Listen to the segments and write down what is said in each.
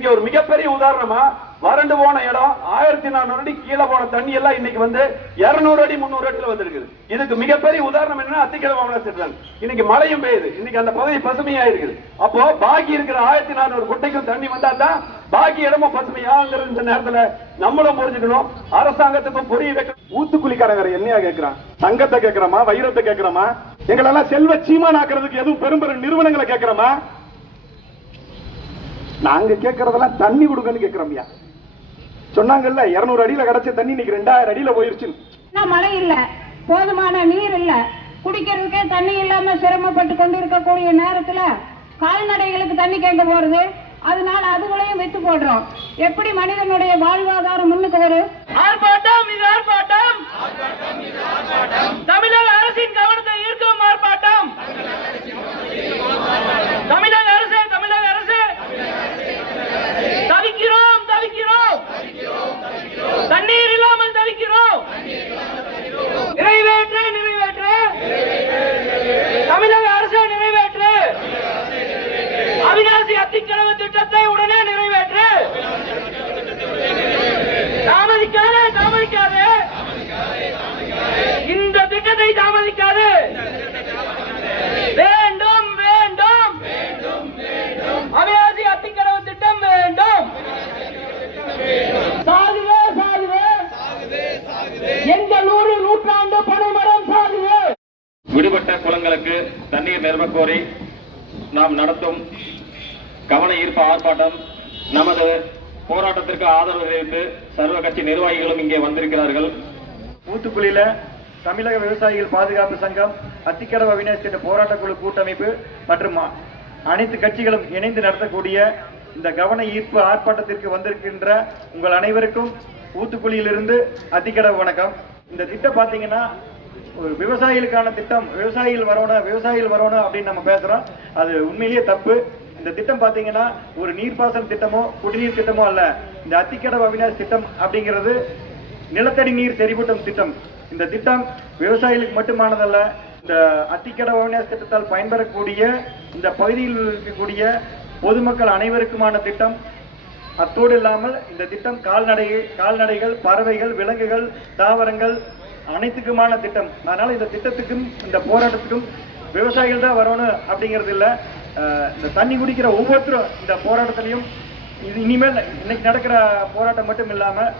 இன்னைக்கு ஒரு மிகப்பெரிய உதாரணமா வறண்டு போன இடம் ஆயிரத்தி நானூறு அடி கீழே போன தண்ணி எல்லாம் இன்னைக்கு வந்து இருநூறு அடி முந்நூறு அடியில் வந்திருக்குது. இதுக்கு மிகப்பெரிய உதாரணம் என்னன்னா அத்திக்கடை மாமன இன்னைக்கு மழையும் பெய்யுது. இன்னைக்கு அந்த பகுதி பசுமையா இருக்குது அப்போ பாக்கி இருக்கிற ஆயிரத்தி நானூறு குட்டைக்கும் தண்ணி வந்தா தான் பாக்கி இடமும் பசுமையாங்கிறது இந்த நேரத்துல நம்மளும் புரிஞ்சுக்கணும். அரசாங்கத்துக்கும் புரிய வைக்க ஊத்துக்குழிக்காரங்க என்னையா கேட்கிறான் தங்கத்தை கேட்கிறோமா வைரத்தை கேட்கிறோமா எங்களெல்லாம் செல்வ சீமான் ஆக்குறதுக்கு எதுவும் பெரும் பெரும் நிறுவனங்களை கேட்கிறோமா நாங்க கேக்குறதெல்லாம் தண்ணி கொடுங்கன்னு கேக்குறோம்யா சொன்னாங்கல்ல இருநூறு அடியில கிடைச்ச தண்ணி இன்னைக்கு ரெண்டாயிரம் அடியில போயிருச்சுன்னு. இன்னும் மழை இல்ல போதுமான நீர் இல்ல. குடிக்கிறதுக்கே தண்ணி இல்லாம சிரமப்பட்டு கொண்டு இருக்கக்கூடிய நேரத்துல கால்நடைகளுக்கு தண்ணி கேட்க போறது. அதனால அதுகளையும் வித்து போடுறோம். எப்படி மனிதனுடைய வாழ்வாதாரம் முன்னுக்கு வரும்? ஆர்ப்பாட்டம் இது ஆர்ப்பாட்டம். தமிழக அரசின் கவனத்தை ஈர்க்கும் ஆர்ப்பாட்டம் தமிழக அரசு தமிழக அரசு தவிக்கிறோம் தவிக்கிறோம் தண்ணீர் இல்லாமல் தவிக்கிறோம் நிறைவேற்று நிறைவேற்று தமிழக அரசு நிறைவேற்று அவிநாசி அத்திக்கடவு திட்டத்தை உடனே நிறைவேற்று தாமதிக்காதே தாமதிக்காதே இந்த திட்டத்தை தாமதிக்காது வேண்டும் வேண்டும் அவிநாசி அத்திக்கடவு திட்டம் வேண்டும் சாகுவே எந்த நூறு நூற்றாண்டு பனைமரம் சாகுவே விடுபட்ட குளங்களுக்கு தண்ணீர் நிரப்பக் கோரி நாம் நடத்தும் கவன ஈர்ப்பு ஆர்ப்பாட்டம் நமது போராட்டத்திற்கு ஆதரவு தெரிவித்து சர்வ கட்சி நிர்வாகிகளும் இங்கே வந்திருக்கிறார்கள். ஊத்துக்குழியில தமிழக விவசாயிகள் பாதுகாப்பு சங்கம் அத்திக்கடவு அவிநாசி திட்ட போராட்டக் குழு கூட்டமைப்பு மற்றும் அனைத்து கட்சிகளும் இணைந்து நடத்தக்கூடிய இந்த கவன ஈர்ப்பு ஆர்ப்பாட்டத்திற்கு வந்திருக்கின்ற உங்கள் அனைவருக்கும் ஊத்துக்குழியிலிருந்து அத்திக்கடவு வணக்கம். இந்த திட்டம் பார்த்தீங்கன்னா ஒரு விவசாயிகளுக்கான திட்டம். விவசாயிகள் வரணும் விவசாயிகள் வரணும் அப்படின்னு நம்ம பேசுகிறோம் அது உண்மையிலேயே தப்பு. இந்த திட்டம் பார்த்தீங்கன்னா ஒரு நீர்ப்பாசன திட்டமோ குடிநீர் திட்டமோ அல்ல. இந்த அத்திக்கடவு அவினாஷ் திட்டம் அப்படிங்கிறது நிலத்தடி நீர் செறிவூட்டும் திட்டம். இந்த திட்டம் விவசாயிகளுக்கு மட்டுமானதல்ல இந்த அத்திக்கடவு அவினாஷ் திட்டத்தால் பயன்பெறக்கூடிய இந்த பகுதியில் இருக்கக்கூடிய பொதுமக்கள் அனைவருக்குமான திட்டம். அத்தோடு இல்லாமல் இந்த திட்டம் கால்நடை கால்நடைகள் பறவைகள் விலங்குகள் தாவரங்கள் அனைத்துக்குமான திட்டம். அதனால் இந்த திட்டத்துக்கும் இந்த போராட்டத்துக்கும் விவசாயிகள் தான் வரணும் அப்படிங்கிறது இல்லை. இந்த தண்ணி குடிக்கிற ஒவ்வொருத்தரும் இந்த போராட்டத்திலையும் இது இனிமேல் இன்னைக்கு நடக்கிற போராட்டம் மட்டும் இல்லாமல்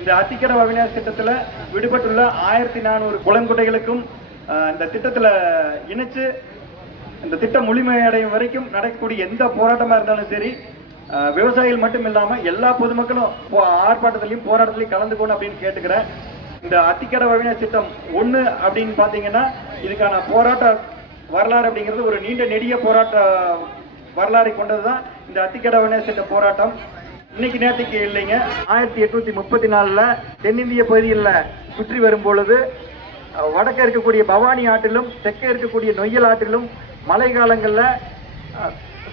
இந்த அத்திக்கடவு அவிநாசி திட்டத்தில் விடுபட்டுள்ள ஆயிரத்தி நானூறு குளங்குட்டைகளுக்கும் இந்த திட்டத்தில் இணைச்சு இந்த திட்டம் முழுமையடையும் வரைக்கும் நடக்கக்கூடிய எந்த போராட்டமாக இருந்தாலும் சரி விவசாயிகள் மட்டும் இல்லாம எல்லா பொதுமக்களும் போ- ஆர்ப்பாட்டத்திலையும் போராட்டத்திலையும் கலந்துக்கணும் அப்படின்னு கேட்டுக்கிறேன். இந்த அத்திக்கடை அவிநாசி திட்டம் ஒண்ணு அப்படின்னு பாத்தீங்கன்னா இதுக்கான போராட்ட வரலாறு அப்படிங்கிறது ஒரு நீண்ட நெடிய போராட்ட வரலாறை கொண்டதுதான் இந்த அத்திக்கடை அவிநாசி திட்ட போராட்டம். இன்னைக்கு நேரத்துக்கு இல்லைங்க. ஆயிரத்தி எட்நூத்தி முப்பத்தி நாலுல தென்னிந்திய பகுதிகளில் சுற்றி வரும் பொழுது வடக்க இருக்கக்கூடிய பவானி ஆற்றிலும் தெற்கே இருக்கக்கூடிய நொய்யல் ஆற்றிலும் மழை காலங்களில்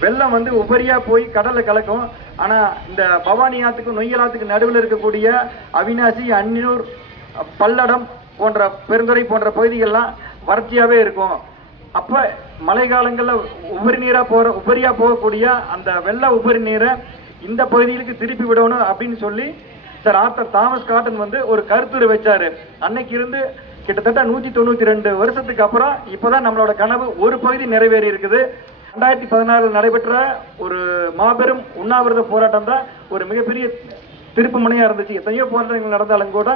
வெள்ளம் வந்து உபரியா போய் கடல்ல கலக்கும். ஆனா இந்த பவானி ஆத்துக்கும் நொய்யலாத்துக்கு நடுவில் இருக்கக்கூடிய அவினாசி அன்னூர் பல்லடம் போன்ற பெருந்துறை போன்ற பகுதிகள்லாம் வறட்சியாவே இருக்கும். அப்ப மழை காலங்களில் உபரி நீரா போற உபரியா போகக்கூடிய அந்த வெள்ள உபரி நீரை இந்த பகுதிகளுக்கு திருப்பி விடணும் அப்படின்னு சொல்லி சார் ஆர்த்தர் தாமஸ் காட்டன் வந்து ஒரு கருத்துரை வச்சாரு. அன்னைக்கு இருந்து கிட்டத்தட்ட நூத்தி தொண்ணூத்தி ரெண்டு வருஷத்துக்கு அப்புறம் இப்பதான் நம்மளோட கனவு ஒரு பகுதி நிறைவேறி இருக்குது ரெண்டாயிரத்தி பதினாறில் நடைபெற்ற ஒரு மாபெரும் உண்ணாவிரத போராட்டம் தான் ஒரு மிகப்பெரிய திருப்பு முனையாக இருந்துச்சு. எத்தனையோ போராட்டங்கள் நடந்தாலும் கூட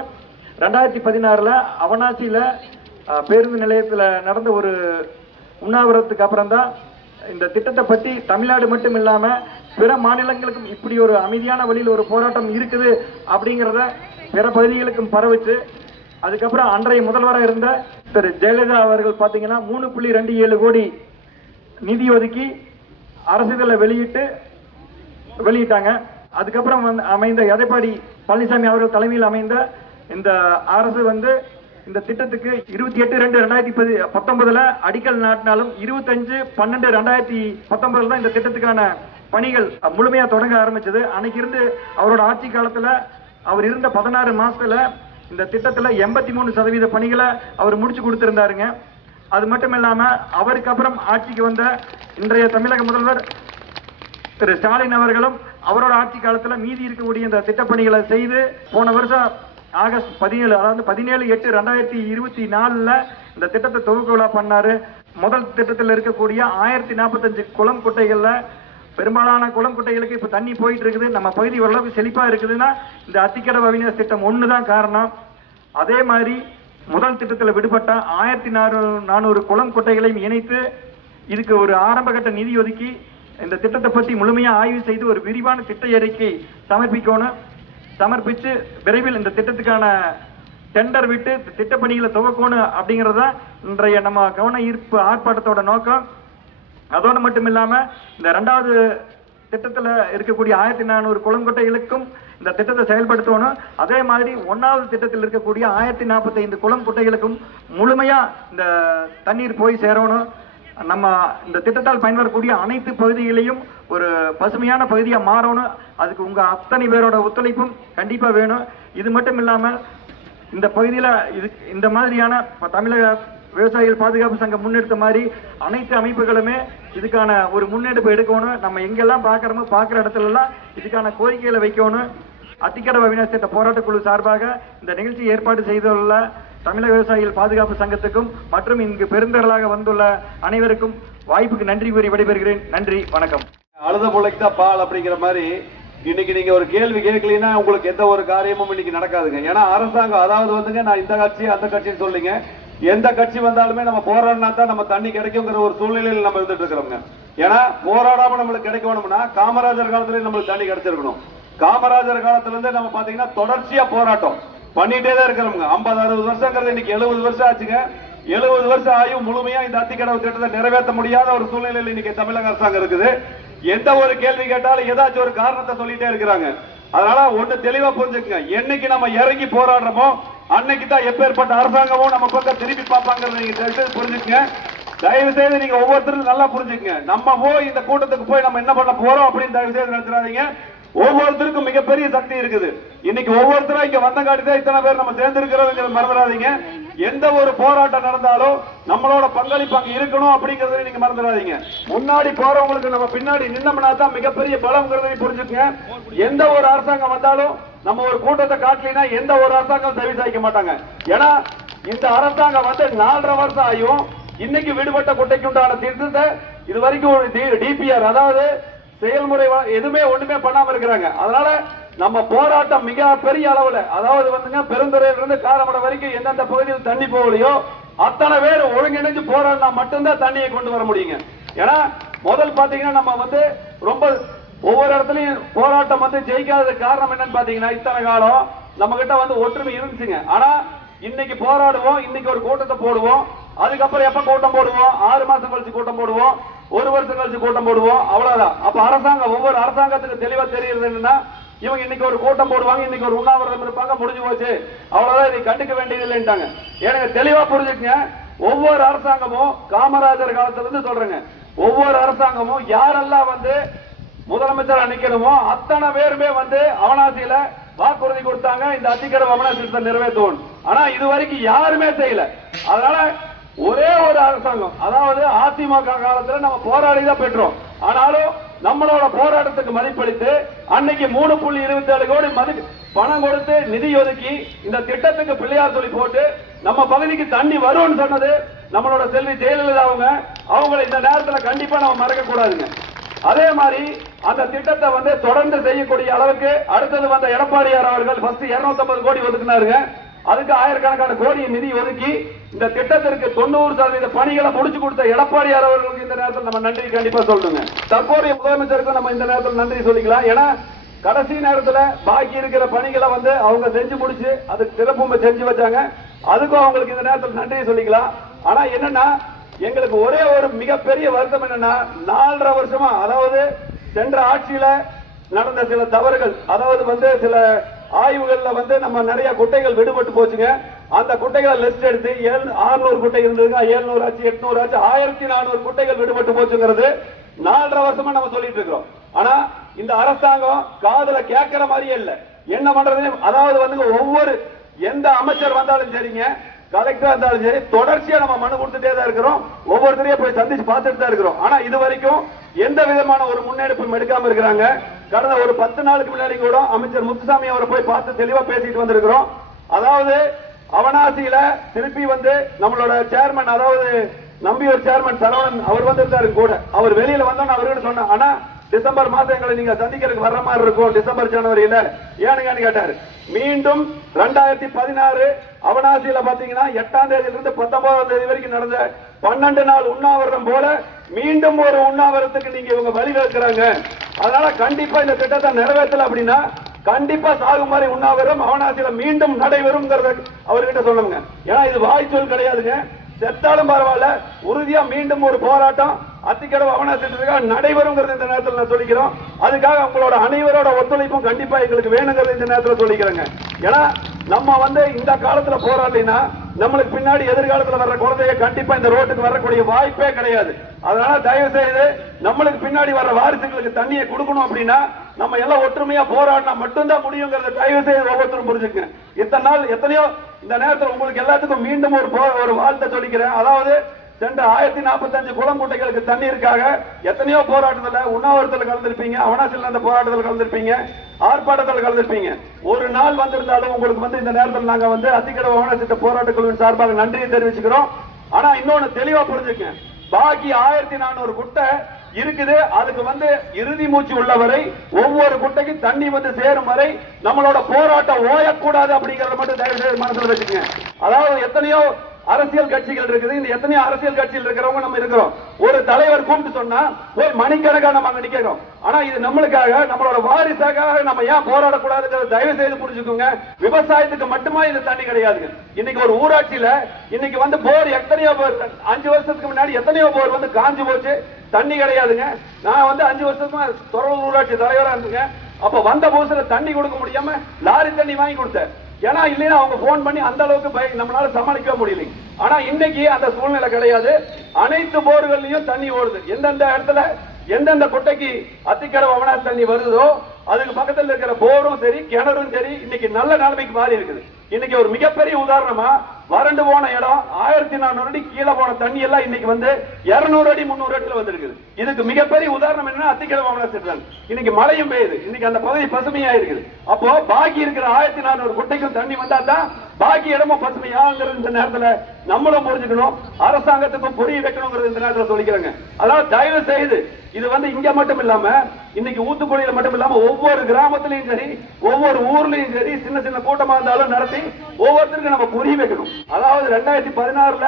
ரெண்டாயிரத்தி பதினாறில் அவனாசியில் பேருந்து நிலையத்தில் நடந்த ஒரு உண்ணாவிரதத்துக்கு அப்புறம் தான் இந்த திட்டத்தை பற்றி தமிழ்நாடு மட்டும் இல்லாமல் பிற மாநிலங்களுக்கும் இப்படி ஒரு அமைதியான வழியில் ஒரு போராட்டம் இருக்குது அப்படிங்கிறத பிற பகுதிகளுக்கும் பரவிச்சு அதுக்கப்புறம் அன்றைய முதல்வராக இருந்த திரு. ஜெயலலிதா அவர்கள் பார்த்தீங்கன்னா மூணு புள்ளி ரெண்டு ஏழு கோடி நிதி ஒதுக்கி அரசிதழை வெளியிட்டு வெளியிட்டாங்க. அதுக்கப்புறம் வந்து அமைந்த எதைப்பாடி பழனிசாமி அவர்கள் தலைமையில் அமைந்த இந்த அரசு வந்து இந்த திட்டத்துக்கு இருபத்தி எட்டு ரெண்டு ரெண்டாயிரத்தி பதி பத்தொன்பதுல அடிக்கல் நாட்டினாலும் இருபத்தஞ்சு பன்னெண்டு ரெண்டாயிரத்தி பத்தொன்பதுல தான் இந்த திட்டத்துக்கான பணிகள் முழுமையா தொடங்க ஆரம்பிச்சது. அன்னைக்கு இருந்து அவரோட ஆட்சி காலத்துல அவர் இருந்த பதினாறு மாசத்துல இந்த திட்டத்துல எண்பத்தி மூணு சதவீத பணிகளை அவர் முடிச்சு கொடுத்திருந்தாருங்க. அது மட்டும் இல்லாம அவருக்கு அப்புறம் ஆட்சிக்கு வந்த இன்றைய தமிழக முதல்வர் திரு ஸ்டாலின் அவர்களும் அவரோட ஆட்சி காலத்துல மீதி இருக்கக்கூடிய இந்த திட்டப்பணிகளை செய்து போன வருஷம் ஆகஸ்ட் பதினேழு அதாவது பதினேழு எட்டு ரெண்டாயிரத்தி இருபத்தி நாலுல இந்த திட்டத்தை துவக்க விழா பண்ணாரு. முதல் திட்டத்தில் இருக்கக்கூடிய ஆயிரத்தி நாற்பத்தஞ்சு குளம் குட்டைகள்ல பெரும்பாலான குளம் குட்டைகளுக்கு இப்ப தண்ணி போயிட்டு இருக்குது. நம்ம பகுதி ஓரளவுக்கு செழிப்பா இருக்குதுன்னா இந்த அத்திக்கடவு அவினாஸ் திட்டம் ஒன்று தான் காரணம். அதே மாதிரி முதல் திட்டத்தில் விடுபட்ட ஆயிரத்தி நானூறு நானூறு குளம் குட்டைகளையும் இணைத்து இதுக்கு ஒரு ஆரம்பகட்ட நிதி ஒதுக்கி இந்த திட்டத்தை பற்றி முழுமையாக ஆய்வு செய்து ஒரு விரிவான திட்ட அறிக்கை சமர்ப்பிக்கணும். சமர்ப்பித்து விரைவில் இந்த திட்டத்துக்கான டெண்டர் விட்டு திட்ட திட்டப்பணிகளை துவக்கணும் அப்படிங்கிறது தான் இன்றைய நம்ம கவன ஈர்ப்பு ஆர்ப்பாட்டத்தோட நோக்கம். அதோடு மட்டும் இல்லாமல் இந்த ரெண்டாவது திட்டத்தில் இருக்கக்கூடிய ஆயிரத்தி நானூறு குளங்குட்டைகளுக்கும் இந்த திட்டத்தை செயல்படுத்தணும். அதே மாதிரி ஒன்றாவது திட்டத்தில் இருக்கக்கூடிய ஆயிரத்தி நாற்பத்தி ஐந்து குளம் குட்டைகளுக்கும் முழுமையா இந்த தண்ணீர் போய் சேரணும். நம்ம இந்த திட்டத்தால் பயன்படக்கூடிய அனைத்து பகுதிகளையும் ஒரு பசுமையான பகுதியாக மாறணும். அதுக்கு உங்க அத்தனை பேரோட ஒத்துழைப்பும் கண்டிப்பா வேணும். இது மட்டும் இல்லாம இந்த பகுதியில் இது இந்த மாதிரியான ப- தமிழக விவசாயிகள் பாதுகாப்பு சங்கம் முன்னெடுத்த மாதிரி அனைத்து அமைப்புகளுமே இதுக்கான ஒரு முன்னெடுப்பு எடுக்கணும். நம்ம எங்கெல்லாம் பார்க்குறோமோ பார்க்குற இடத்துலலாம் இதுக்கான கோரிக்கைகளை வைக்கணும். அத்திக்கடவு அவினாசி திட்ட போராட்டக் குழு சார்பாக இந்த நிகழ்ச்சி ஏற்பாடு செய்துள்ள தமிழக விவசாயிகள் பாதுகாப்பு சங்கத்துக்கும் மற்றும் இங்கு பெருந்தர்களாக வந்துள்ள அனைவருக்கும் வாய்ப்புக்கு நன்றி கூறி விடைபெறுகிறேன். நன்றி வணக்கம். அழுத பிள்ளைக்கு தான் பால் அப்படிங்கிற மாதிரி இன்னைக்கு நீங்க ஒரு கேள்வி கேட்கலீங்கன்னா உங்களுக்கு எந்த ஒரு காரியமும் இன்னைக்கு நடக்காதுங்க. ஏன்னா அரசாங்கம் அதாவது வந்துங்க நான் இந்த கட்சி அந்த கட்சின்னு சொல்லிங்க. எந்த கட்சி வந்தாலுமே நம்ம போராடினா தான் நம்ம தண்ணி கிடைக்குங்கிற ஒரு சூழ்நிலையில் நம்ம இருந்துட்டு இருக்கிறோங்க ஏன்னா போராடாம நம்மளுக்கு கிடைக்கணும்னா காமராஜர் காலத்துல நம்மளுக்கு தண்ணி கிடைச்சிருக்கணும். காமராஜர் காலத்திலிருந்து நம்ம பாத்தீங்கன்னா தொடர்ச்சியா போராட்டம். பண்ணிட்டே தான் இருக்கிறவங்க. ஐம்பது அறுபது வருஷங்கிறது இன்னைக்கு எழுபது வருஷம் ஆச்சுங்க. எழுபது வருஷம் ஆயும் முழுமையா இந்த அத்திக்கடவு திட்டத்தை நிறைவேற்ற முடியாத ஒரு சூழ்நிலையில் இன்னைக்கு தமிழக அரசாங்கம் இருக்குது. எந்த ஒரு கேள்வி கேட்டாலும் ஏதாச்சும் ஒரு காரணத்தை சொல்லிட்டே இருக்கிறாங்க. அதனால ஒண்ணு தெளிவா புரிஞ்சுக்குங்க. என்னைக்கு நம்ம இறங்கி போராடுறோமோ அன்னைக்கு தான் எப்பேற்பட்ட அரசாங்கமும் நம்ம பக்கம் திருப்பி பார்ப்பாங்கிறது நீங்க புரிஞ்சுக்கங்க புரிஞ்சுக்குங்க. தயவு செய்து நீங்க ஒவ்வொருத்தரும் நல்லா புரிஞ்சுக்கங்க. நம்ம போய் இந்த கூட்டத்துக்கு போய் நம்ம என்ன பண்ண போறோம் அப்படின்னு தயவு செய்து நினைச்சிடாதீங்க. ஒவ்வொருத்தருக்கும் மிகப்பெரிய சக்தி இருக்குது. இன்னைக்கு ஒவ்வொருத்தரும் இங்க வந்தங்காட்டி தான் இத்தனை பேர் நம்ம சேர்ந்து இருக்கிறோங்கிறத மறந்துடாதீங்க. எந்த ஒரு போராட்டம் நடந்தாலும் நம்மளோட பங்களிப்பு அங்க இருக்கணும் அப்படிங்கறத நீங்க மறந்துடாதீங்க. முன்னாடி போறவங்களுக்கு நம்ம பின்னாடி நின்னோம்னா தான் மிகப்பெரிய பலம்ங்கிறத புரிஞ்சுக்கங்க. எந்த ஒரு அரசாங்கம் வந்தாலும் நம்ம ஒரு கூட்டத்தை காட்டலினா எந்த ஒரு அரசாங்கம் சரி சாய்க்க மாட்டாங்க. ஏன்னா இந்த அரசாங்கம் வந்து நாலரை வருஷம் ஆயும் இன்னைக்கு விடுபட்ட குட்டைக்கு உண்டான திட்டத்தை இது வரைக்கும் ஒரு டிபிஆர் அதாவது செயல்முறை எதுவுமே ஒண்ணுமே பண்ணாம இருக்கிறாங்க. அதனால நம்ம போராட்டம் மிக பெரிய அளவுல அதாவது வந்துங்க பெருந்துறையிலிருந்து காரமடை வரைக்கும் எந்தெந்த பகுதியில் தண்ணி போகலையோ அத்தனை பேர் ஒருங்கிணைஞ்சு போராடினா மட்டும்தான் தண்ணியை கொண்டு வர முடியுங்க. ஏன்னா முதல் பாத்தீங்கன்னா நம்ம வந்து ரொம்ப ஒவ்வொரு இடத்துலயும் போராட்டம் வந்து ஜெயிக்காததுக்கு காரணம் என்னன்னு பாத்தீங்கன்னா இத்தனை காலம் நம்ம கிட்ட வந்து ஒற்றுமை இருந்துச்சுங்க. ஆனா இன்னைக்கு போராடுவோம் இன்னைக்கு ஒரு கூட்டத்தை போடுவோம் அதுக்கப்புறம் எப்ப கூட்டம் போடுவோம்? ஆறு மாசம் கழிச்சு கூட்டம் போடுவோம். ஒரு வருஷம் கழிச்சு கூட்டம் போடுவோம். அவ்வளவுதான். அப்ப அரசாங்கம் ஒவ்வொரு அரசாங்கத்துக்கு தெளிவா தெரியுது என்னன்னா இவங்க இன்னைக்கு ஒரு கூட்டம் போடுவாங்க இன்னைக்கு ஒரு உண்ணாவிரதம் இருப்பாங்க முடிஞ்சு போச்சு. அவ்வளவுதான் இதை கண்டுக்க வேண்டியது இல்லைன்ட்டாங்க. எனக்கு தெளிவா புரிஞ்சுக்கங்க. ஒவ்வொரு அரசாங்கமும் காமராஜர் காலத்துல இருந்து சொல்றேங்க. ஒவ்வொரு அரசாங்கமும் யாரெல்லாம் வந்து முதலமைச்சரா நிக்கணுமோ அத்தனை பேருமே வந்து அவனாசியில வாக்குறுதி கொடுத்தாங்க. இந்த அதிகாரம் அவனாசி திட்டத்தை நிறைவேற்றுவோம் ஆனா இது வரைக்கும் யாருமே செய்யல. அதனால ஒரே ஒரு அரசாங்கம். அதாவது அதிமுக காலத்துல நம்ம போராடி தான் பெற்றோம். ஆனாலும் நம்மளோட போராட்டத்துக்கு மதிப்பளித்து அன்னைக்கு மூணு புள்ளி இருபத்தி ஏழு கோடி மதி பணம் கொடுத்து நிதி ஒதுக்கி இந்த திட்டத்துக்கு பிள்ளையார் சொல்லி போட்டு நம்ம பகுதிக்கு தண்ணி வரும்னு சொன்னது நம்மளோட செல்வி ஜெயலலிதா அவங்க. அவங்களை இந்த நேரத்தில் கண்டிப்பா நம்ம மறக்க கூடாதுங்க. அதே மாதிரி அந்த திட்டத்தை வந்து தொடர்ந்து செய்யக்கூடிய அளவுக்கு அடுத்தது வந்த எடப்பாடியார் அவர்கள் ஃபர்ஸ்ட் 250 கோடி ஒதுக்குனாருங்க. அதுக்கு ஆயிரக்கணக்கான கோடி நிதி ஒதுக்கி இந்த திட்டத்திற்கு தொண்ணூறு சதவீத பணிகளை முடிச்சு கொடுத்த எடப்பாடியார் அவர்களுக்கு இந்த நேரத்தில் நம்ம நன்றி கண்டிப்பா சொல்லணுங்க. தற்போதைய முதலமைச்சருக்கும் நம்ம இந்த நேரத்தில் நன்றி சொல்லிக்கலாம். ஏன்னா கடைசி நேரத்தில் பாக்கி இருக்கிற பணிகளை வந்து அவங்க செஞ்சு முடிச்சு அதுக்கு சிறப்பு செஞ்சு வச்சாங்க. அதுக்கும் அவங்களுக்கு இந்த நேரத்தில் நன்றி சொல்லிக்கலாம். ஆனா என்னன்னா எங்களுக்கு ஒரே ஒரு மிகப்பெரிய வருத்தம் என்னன்னா நாலரை வருஷமா அதாவது சென்ற ஆட்சியில நடந்த சில தவறுகள் அதாவது வந்து சில ஆய்வுகள்ல வந்து நம்ம நிறைய குட்டைகள் விடுபட்டு போச்சுங்க. அந்த குட்டைகளை லிஸ்ட் எடுத்து ஆறுநூறு குட்டை இருந்ததுங்க ஏழுநூறு ஆச்சு எட்நூறு ஆச்சு ஆயிரத்தி நானூறு குட்டைகள் விடுபட்டு போச்சுங்கிறது நாலரை வருஷமா நம்ம சொல்லிட்டு இருக்கிறோம். ஆனா இந்த அரசாங்கம் காதல கேட்கிற மாதிரியே இல்லை. என்ன பண்றது அதாவது வந்து ஒவ்வொரு எந்த அமைச்சர் வந்தாலும் சரிங்க. கலெக்டரா இருந்தாலும் சரி தொடர்ச்சியா நம்ம மனு கொடுத்துட்டே தான் இருக்கிறோம். ஒவ்வொருத்தரையும் போய் சந்திச்சு பார்த்துட்டு தான் இருக்கிறோம். ஆனா இது வரைக்கும் எந்த விதமான ஒரு முன்னெடுப்பும் எடுக்காம இருக்கிறாங்க. கடந்த ஒரு பத்து நாளுக்கு முன்னாடி கூட அமைச்சர் முத்துசாமி அவரை போய் பார்த்து தெளிவா பேசிட்டு வந்திருக்கிறோம். அதாவது அவனாசியில திருப்பி வந்து நம்மளோட சேர்மன் அதாவது நம்பியூர் சேர்மன் சரவணன் அவர் வந்திருந்தாரு கூட. அவர் வெளியில வந்தோன்னு அவர்கிட்ட சொன்ன ஆனா டிசம்பர் மாசம் எங்களை நீங்க சந்திக்கிறதுக்கு வர்ற மாதிரி இருக்கும் டிசம்பர் ஜனவரியில. ஏனுங்கன்னு கேட்டாரு. மீண்டும் ரெண்டாயிரத்தி பதினாறு அவனாசியில பாத்தீங்கன்னா எட்டாம் தேதியில இருந்து பத்தொன்பதாம் தேதி வரைக்கும் நடந்த பன்னெண்டு நாள் உண்ணாவிரதம் போல மீண்டும் ஒரு உண்ணாவிரதத்துக்கு நீங்க இவங்க வழிவகுக்கிறாங்க அதனால கண்டிப்பா இந்த திட்டத்தை நிறைவேற்றல அப்படின்னா கண்டிப்பா சாகுமாரி உண்ணாவிரதம் அவனாசியில மீண்டும் நடைபெறும் அவர்கிட்ட சொல்லணுங்க. ஏன்னா இது வாய்ச்சொல் கிடையாதுங்க. செத்தாலும் பரவாயில்ல. உறுதியா மீண்டும் ஒரு போராட்டம் அத்திக்கடவு அவனாசியத்துக்காக நடைபெறுங்கிறது இந்த நேரத்தில் நான் சொல்லிக்கிறோம். அதுக்காக உங்களோட அனைவரோட ஒத்துழைப்பும் கண்டிப்பாக எங்களுக்கு வேணுங்கிறது இந்த நேரத்தில் சொல்லிக்கிறேங்க. ஏன்னா நம்ம வந்து இந்த காலத்தில் போராடினா நம்மளுக்கு பின்னாடி எதிர்காலத்தில் வர்ற குழந்தைய கண்டிப்பா இந்த ரோட்டுக்கு வரக்கூடிய வாய்ப்பே கிடையாது. அதனால தயவு செய்து நம்மளுக்கு பின்னாடி வர வாரிசுகளுக்கு தண்ணியை கொடுக்கணும் அப்படின்னா நம்ம எல்லாம் ஒற்றுமையா போராடினா மட்டும்தான் முடியுங்கிறத தயவு செய்து ஒவ்வொருத்தரும் புரிஞ்சுக்கங்க. இத்தனை நாள் எத்தனையோ இந்த நேரத்தில் உங்களுக்கு எல்லாத்துக்கும் மீண்டும் ஒரு போ- ஒரு வாழ்த்தை சொல்லிக்கிறேன். அதாவது சென்ற ஆயிரத்தி நாற்பத்தஞ்சு குளம் குட்டைகளுக்கு தண்ணீருக்காக எத்தனையோ போராட்டத்தில் உண்ணாவிரத்தில் கலந்துருப்பீங்க அவனாசில் அந்த போராட்டத்தில் கலந்துருப்பீங்க ஆர்ப்பாட்டத்தில் கலந்துருப்பீங்க. ஒரு நாள் வந்திருந்தாலும் உங்களுக்கு வந்து இந்த நேரத்தில் நாங்கள் வந்து அத்திக்கடவு அவனாசித்த போராட்ட குழுவின் சார்பாக நன்றியை தெரிவிச்சுக்கிறோம். ஆனால் இன்னொன்று தெளிவாக புரிஞ்சுக்க பாக்கி ஆயிரத்தி நானூறு குட்டை இருக்குது. அதுக்கு வந்து இறுதி மூச்சு உள்ளவரை ஒவ்வொரு குட்டைக்கும் தண்ணி வந்து சேரும் வரை நம்மளோட போராட்டம் ஓயக்கூடாது அப்படிங்கறத மட்டும் தயவு செய்து மனசுல வச்சுக்கோங்க. அதாவது எத்தனையோ அரசியல் கட்சிகள் இருக்குது. இந்த எத்தனையோ அரசியல் கட்சியில் இருக்கிறவங்க நம்ம இருக்கிறோம். ஒரு தலைவர் கூப்பிட்டு சொன்னா போய் மணிக்கணக்காக நம்ம அங்க நிக்கிறோம் ஆனா இது நம்மளுக்காக நம்மளோட வாரிசாக நம்ம ஏன் போராடக்கூடாதுங்கிறத தயவு செய்து புரிஞ்சுக்கோங்க. விவசாயத்துக்கு மட்டுமா இது தண்ணி கிடையாதுங்க இன்னைக்கு ஒரு ஊராட்சியில இன்னைக்கு வந்து போர் எத்தனையோ போர் அஞ்சு வருஷத்துக்கு முன்னாடி எத்தனையோ போர் வந்து காஞ்சு போச்சு. தண்ணி கிடையாதுங்க. நான் வந்து அஞ்சு வருஷமா தொடர் ஊராட்சி தலைவரா இருந்துங்க. அப்ப வந்த புதுசுல தண்ணி கொடுக்க முடியாம லாரி தண்ணி வாங்கி கொடுத்தேன். ஏன்னா இல்லைன்னா அவங்க போன் பண்ணி அந்த அளவுக்கு பய- நம்மளால சமாளிக்கவே முடியல. ஆனா இன்னைக்கு அந்த சூழ்நிலை கிடையாது. அனைத்து போர்கள்லயும் தண்ணி ஓடுது. எந்தெந்த இடத்துல எந்தெந்த குட்டைக்கு அத்திக்கடவு வவனார் தண்ணி வருதோ அதுக்கு பக்கத்துல இருக்கிற போரும் சரி கிணறும் சரி இன்னைக்கு நல்ல நிலைமைக்கு மாறி இருக்குது. இன்னைக்கு ஒரு மிகப்பெரிய உதாரணமா வறண்டு போன இடம் ஆயிரத்தி நானூறு அடி கீழே போன தண்ணி எல்லாம் இன்னைக்கு வந்து இருநூறு அடி முந்நூறு அடியில் வந்திருக்குது. இதுக்கு மிகப்பெரிய உதாரணம் என்னன்னா அத்திக்கடவு அவனாசி இன்னைக்கு மழையும் பெய்யுது. இன்னைக்கு அந்த பகுதி பசுமையா இருக்குது அப்போ பாக்கி இருக்கிற ஆயிரத்தி நானூறு குட்டைக்கும் தண்ணி வந்தா தான் பாக்கி இடமும் பசுமையாங்கிறது இந்த நேரத்துல நம்மளும் புரிஞ்சுக்கணும். அரசாங்கத்துக்கும் புரிய வைக்கணுங்கிறது இந்த நேரத்துல சொல்லிக்கிறேங்க. அதாவது தயவு செய்து இது வந்து இங்க மட்டும் இல்லாம இன்னைக்கு ஊத்துக்குழியில மட்டும் இல்லாம ஒவ்வொரு கிராமத்திலையும் சரி ஒவ்வொரு ஊர்லயும் சரி சின்ன சின்ன கூட்டமா இருந்தாலும் நடத்தி ஒவ்வொருத்தருக்கும் நம்ம புரிய வைக்கணும். அதாவது ரெண்டாயிரத்தி பதினாறுல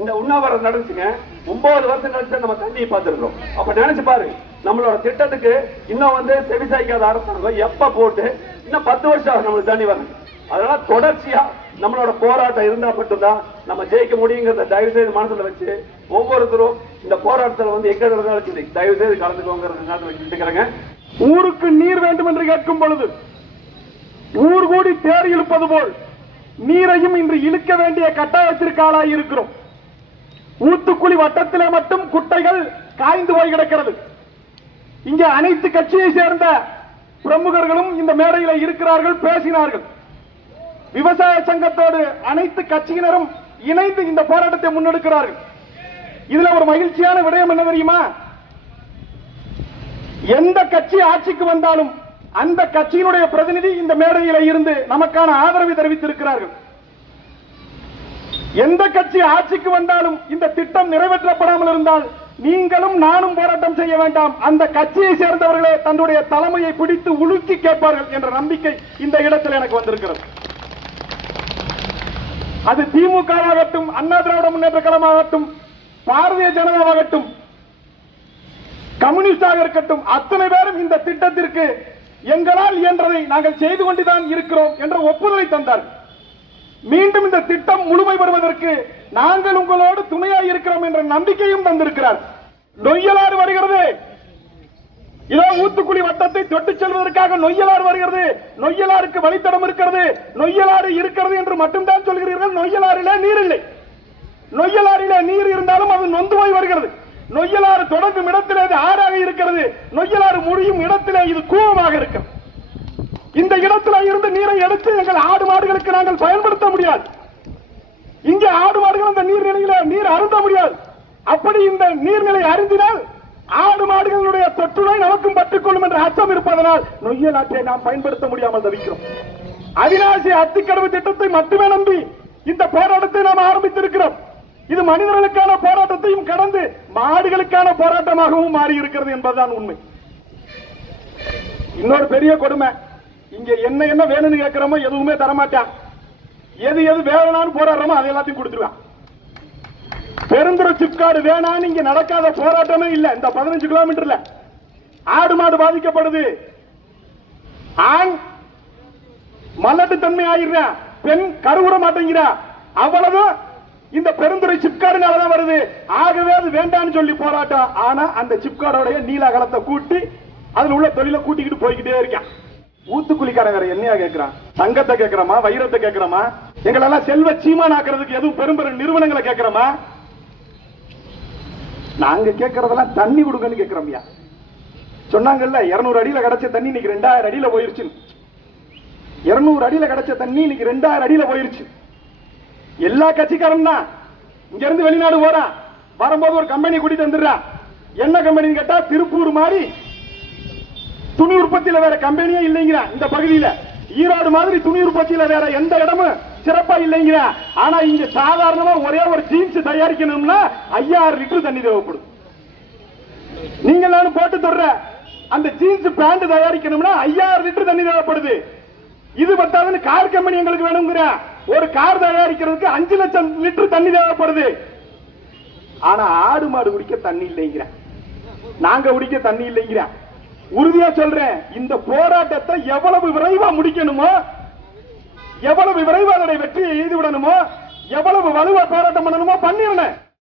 இந்த உண்ணாவிரதம் நடந்துச்சுங்க. ஒன்பது வருஷம் கழிச்சு தான் நம்ம தண்ணியை பார்த்துருக்கோம் அப்ப நினைச்சு பாரு நம்மளோட திட்டத்துக்கு இன்னும் வந்து செவிசாய்க்காத அரசாங்கம் எப்ப போட்டு இன்னும் பத்து வருஷம் ஆகும் நம்மளுக்கு தண்ணி வரணும். அதனால தொடர்ச்சியா நம்மளோட போராட்டம் இருந்தா மட்டும்தான் நம்ம ஜெயிக்க முடியுங்கிறத தயவு செய்து மனசுல வச்சு ஒவ்வொருத்தரும் இந்த போராட்டத்துல வந்து எங்க இருந்தாலும் சரி தயவு செய்து கலந்துக்கோங்கிறது ஊருக்கு நீர் வேண்டும் என்று கேட்கும் பொழுது ஊர் கூடி தேர் இழுப்பது போல் நீரையும் இன்று இழுக்க வேண்டிய கட்டாயத்திற்கு இருக்கிறோம். ஊத்துக்குழி வட்டத்திலே மட்டும் குட்டைகள் காய்ந்து போய் கிடக்கிறது. இங்கே அனைத்து கட்சியை சேர்ந்த பிரமுகர்களும் இந்த மேடையில் இருக்கிறார்கள் பேசினார்கள். விவசாய சங்கத்தோடு அனைத்து கட்சியினரும் இணைந்து இந்த போராட்டத்தை முன்னெடுக்கிறார்கள். இதுல ஒரு மகிழ்ச்சியான விடயம் என்ன தெரியுமா? எந்த கட்சி ஆட்சிக்கு வந்தாலும் அந்த கட்சியினுடைய பிரதிநிதி இந்த மேடையில் இருந்து நமக்கான ஆதரவை தெரிவித்திருக்கிறார்கள். எந்த கட்சி ஆட்சிக்கு வந்தாலும் இந்த திட்டம் நிறைவேற்றப்படாமல் இருந்தால் நீங்களும் நானும் போராட்டம் செய்ய வேண்டாம். அந்த கட்சியை சேர்ந்தவர்களே தன்னுடைய தலைமையை பிடித்து உலுக்கி கேட்பார்கள் என்ற நம்பிக்கை இந்த இடத்தில் எனக்கு வந்திருக்கிறது. அது திமுக ஆகட்டும் அண்ணா திராவிட முன்னேற்ற கழகமாகட்டும் பாரதிய ஜனதாவாகட்டும் கம்யூனிஸ்டாக இருக்கட்டும் அத்தனை பேரும் இந்த திட்டத்திற்கு எங்களால் இயன்றதை நாங்கள் செய்து கொண்டுதான் இருக்கிறோம் என்ற ஒப்புதலை தந்தார். மீண்டும் இந்த திட்டம் முழுமை பெறுவதற்கு நாங்கள் உங்களோடு துணையாக இருக்கிறோம் என்ற நம்பிக்கையும் தந்திருக்கிறார். நொய்யலாறு வருகிறது! இதோ ஊத்துக்குழி வட்டத்தை தொட்டு செல்வதற்காக நொய்யலாறு வருகிறது. நொய்யலாருக்கு வழித்தடம் இருக்கிறது. நொய்யலாறு இருக்கிறது என்று மட்டும்தான் சொல்கிறீர்கள். நொய்யலாறிலே நீர் இல்லை நொய்யலாறிலே நீர் இருந்தாலும் அது நொந்து போய் வருகிறது. நொய்யலாறு தொடங்கும் இடத்திலே அது ஆறாக இருக்கிறது. நொய்யலாறு முடியும் இடத்திலே இது கூவமாக இருக்கும் இந்த இடத்துல இருந்து நீரை எடுத்து எங்கள் ஆடு மாடுகளுக்கு நாங்கள் பயன்படுத்த முடியாது. இங்கே ஆடு மாடுகள் அந்த நீர்நிலையில நீர் அருந்த முடியாது. அப்படி இந்த நீர்நிலை அருந்தினால் ஆடு மாடுகளுடைய தொற்றுநோய் நமக்கும் பட்டுக்கொள்ளும் என்ற அச்சம் இருப்பதனால் நொய்ய நாட்டை நாம் பயன்படுத்த முடியாமல் தவிக்கிறோம். அவிநாசி அத்திக்கடவு திட்டத்தை மட்டுமே நம்பி இந்த போராட்டத்தை நாம் ஆரம்பித்திருக்கிறோம். இது மனிதர்களுக்கான போராட்டத்தையும் கடந்து மாடுகளுக்கான போராட்டமாகவும் மாறி இருக்கிறது என்பதுதான் உண்மை. இன்னொரு பெரிய கொடுமை இங்க என்ன என்ன வேணும்னு கேட்கிறோமோ எதுவுமே தரமாட்டான் எது எது வேணும்னு போராடுறோமோ அது எல்லாத்தையும் கொடுத்துருவான் பெருந்துறை சிப்காடு வேணான்னு இங்க நடக்காத போராட்டமே இல்ல. இந்த பதினஞ்சு கிலோமீட்டர்ல ஆடு மாடு பாதிக்கப்படுது. ஆண் மலட்டு தன்மை ஆயிடுற பெண் கருவுற மாட்டேங்கிறா அவ்வளவு இந்த பெருந்துறை சிப்காடுனாலதான் வருது. ஆகவே அது வேண்டாம்னு சொல்லி போராட்டம். ஆனா அந்த சிப்காடோடைய நீல கலத்தை கூட்டி அதுல உள்ள தொழில கூட்டிக்கிட்டு போய்கிட்டே இருக்கான். ஊத்துக்குழிக்காரன் வேற என்னையா கேக்குறான்? தங்கத்தை கேட்கிறோமா வைரத்தை கேட்கிறோமா எங்களெல்லாம் செல்வ சீமான் ஆக்குறதுக்கு எதுவும் பெரும் பெரும் நிறுவனங்களை கேட்கிறோமா நாங்க கேட்கறதெல்லாம் தண்ணி கொடுங்கன்னு கேட்கிறோம்யா சொன்னாங்கல்ல 200 அடியில கிடைச்ச தண்ணி இன்னைக்கு ரெண்டாயிரம் அடியில போயிருச்சு. 200 அடியில கிடைச்ச தண்ணி இன்னைக்கு ரெண்டாயிரம் அடியில போயிருச்சு. எல்லா கட்சிக்காரன் தான். இங்க இருந்து வெளிநாடு போறான் வரும்போது ஒரு கம்பெனி கூட்டிட்டு வந்துடுறான் என்ன கம்பெனின்னு கேட்டா திருப்பூர் மாதிரி துணி உற்பத்தியில வேற கம்பெனியே இல்லைங்கிறான் இந்த பகுதியில. ஈரோடு மாதிரி துணி உற்பத்தியில வேற எந்த இடமும் சிறப்பா இல்லைங்கிறான் ஆனா இங்க சாதாரணமா ஒரே ஒரு ஜீன்ஸ் தயாரிக்கணும்னா ஐயாயிரம் லிட்டர் தண்ணி தேவைப்படும். நீங்க எல்லாரும் போட்டு தொடர அந்த ஜீன்ஸ் பேண்ட் தயாரிக்கணும்னா ஐயாயிரம் லிட்டர் தண்ணி தேவைப்படுது. இது பத்தாதுன்னு கார் கம்பெனி எங்களுக்கு வேணுங்கிற. ஒரு கார் தயாரிக்கிறதுக்கு அஞ்சு லட்சம் லிட்டர் தண்ணி தேவைப்படுது. ஆனா ஆடு மாடு குடிக்க தண்ணி இல்லைங்கிற. நாங்க குடிக்க தண்ணி இல்லைங்கிற. உறுதியா சொல்றேன் இந்த போராட்டத்தை எவ்வளவு விரைவா முடிக்கணுமோ எவ்வளவு விரைவா அதோட வெற்றியை எய்து விடணுமோ எவ்வளவு வலுவா போராட்டம் பண்ணணுமோ பண்ணிருந்தேன்